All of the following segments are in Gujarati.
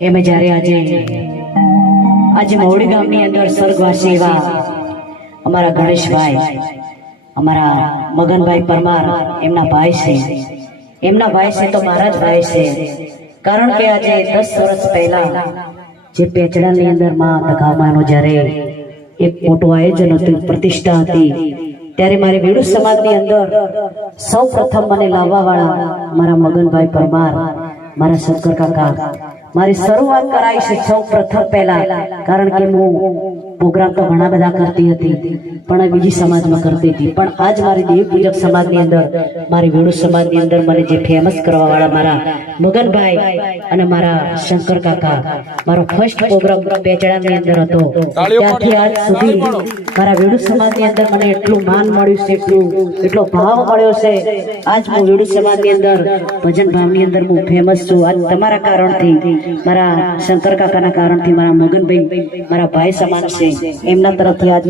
એમે જ્યારે આજે મવડી ગામની અંદર સ્વર્ગવાસી એવા અમારા ગણેશભાઈ, અમારા મગનભાઈ પરમાર એમના ભાઈ છે. એમના ભાઈ છે તો મારા જ ભાઈ છે. કારણ કે આજે 10 વર્ષ પહેલા જે પેચડાની અંદર માં દગામાનું જ્યારે એક મોટું આયોજન હતું, પ્રતિષ્ઠા હતી, ત્યારે મારી વેડુ સમાજની અંદર સૌ પ્રથમ મને લાવવા વાળા મારા મગનભાઈ પરમાર, મારા શંકર કાકા મારી શરૂઆત કરાઈ છે સૌ પ્રથમ પહેલા. કારણ કે હું પ્રોગ્રામ તો ઘણા બધા કરતી હતી, પણ બીજી સમાજમાં કરતી હતી, પણ આજ મારી દેવ પૂજક સમાજની અંદર, મારી વેડુ સમાજની અંદર મને જે ફેમસ કરવા વાળા મારા મગનભાઈ અને મારા શંકર કાકા, મારો ફર્સ્ટ પ્રોગ્રામ પેચડાની અંદર હતો. ત્યારથી આજ સુધી મારા વેડુ સમાજની અંદર મને એટલું માન મળ્યું છે, એટલો ભાવ મળ્યો છે. આજ હું વેડુ સમાજની અંદર ભજન ભાવની અંદર હું ફેમસ છું. આજ તમારા કારણથી, મારા શંકર કાકાના કારણથી, મારા મગનભાઈ મારા ભાઈ સમાન છે, એમના તરફથી આજ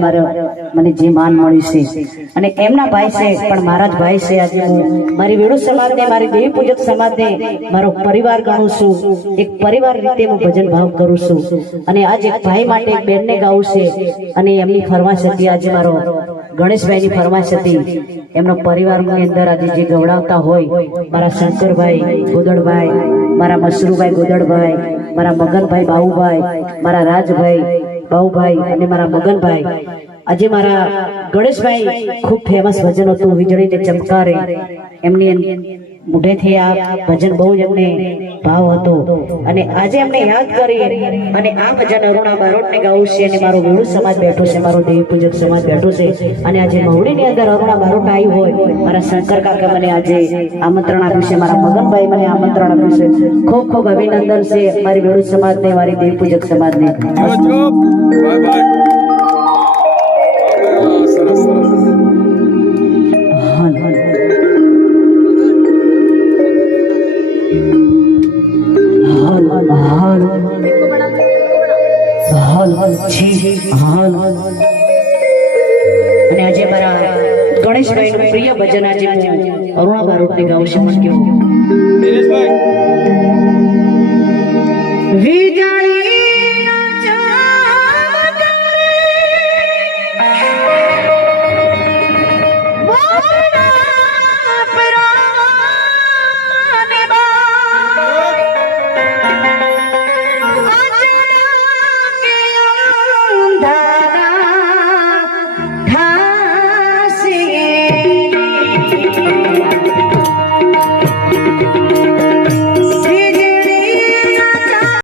મને જે માન મળ્યું છે. અને એમના ભાઈ છે પણ મારા જ ભાઈ છે. આજે હું મારી વેડુ સમાજને, મારી દેવી પૂજક સમાજને મારો પરિવાર ગણું છું. એક પરિવાર રીતે હું ભજન ભાવ કરું છું. અને આજે એક ભાઈ માટે એક બેનને ગાવું છે. અને એમની ફરમાશ હતી, આજે મારો ગણેશભાઈની ફરમાશ હતી, એમનો પરિવારની અંદર આજે જે ગવડાવતા હોય મારા શંકરભાઈ ગોદડભાઈ, મારા મસરૂભાઈ ગોદડભાઈ, મારા મગનભાઈ બાબુભાઈ, મારા રાજભાઈ બાબુભાઈ અને મારા મગનભાઈ. આજે મારા ગણેશભાઈ ખૂબ ફેમસ ભજન હતું, વીજળીને ચમકારે. એમની મોઢેથી આ ભજન બહુ જ એમને ભાવ હતો. અને આજે એમને યાદ કરી અને આ ભજન અરુણા બારોટને ગાવું છે. અને મારો વેડુ સમાજ બેઠો છે, મારો દેવી પૂજક સમાજ બેઠો છે. અને આજે મવડીની અંદર અરુણા બારોટ આવ્યું હોય, મારા શંકર કાકા મને આજે આમંત્રણ આપ્યું છે, મારા મગનભાઈ મને આમંત્રણ આપ્યું છે. ખૂબ ખૂબ અભિનંદન છે મારી વેડુ સમાજને, મારી દેવી પૂજક સમાજને. અને આજે મારા ગણેશભાઈ નું પ્રિય ભજન આજે હું અરુણા બારોટને ગાઉં છું.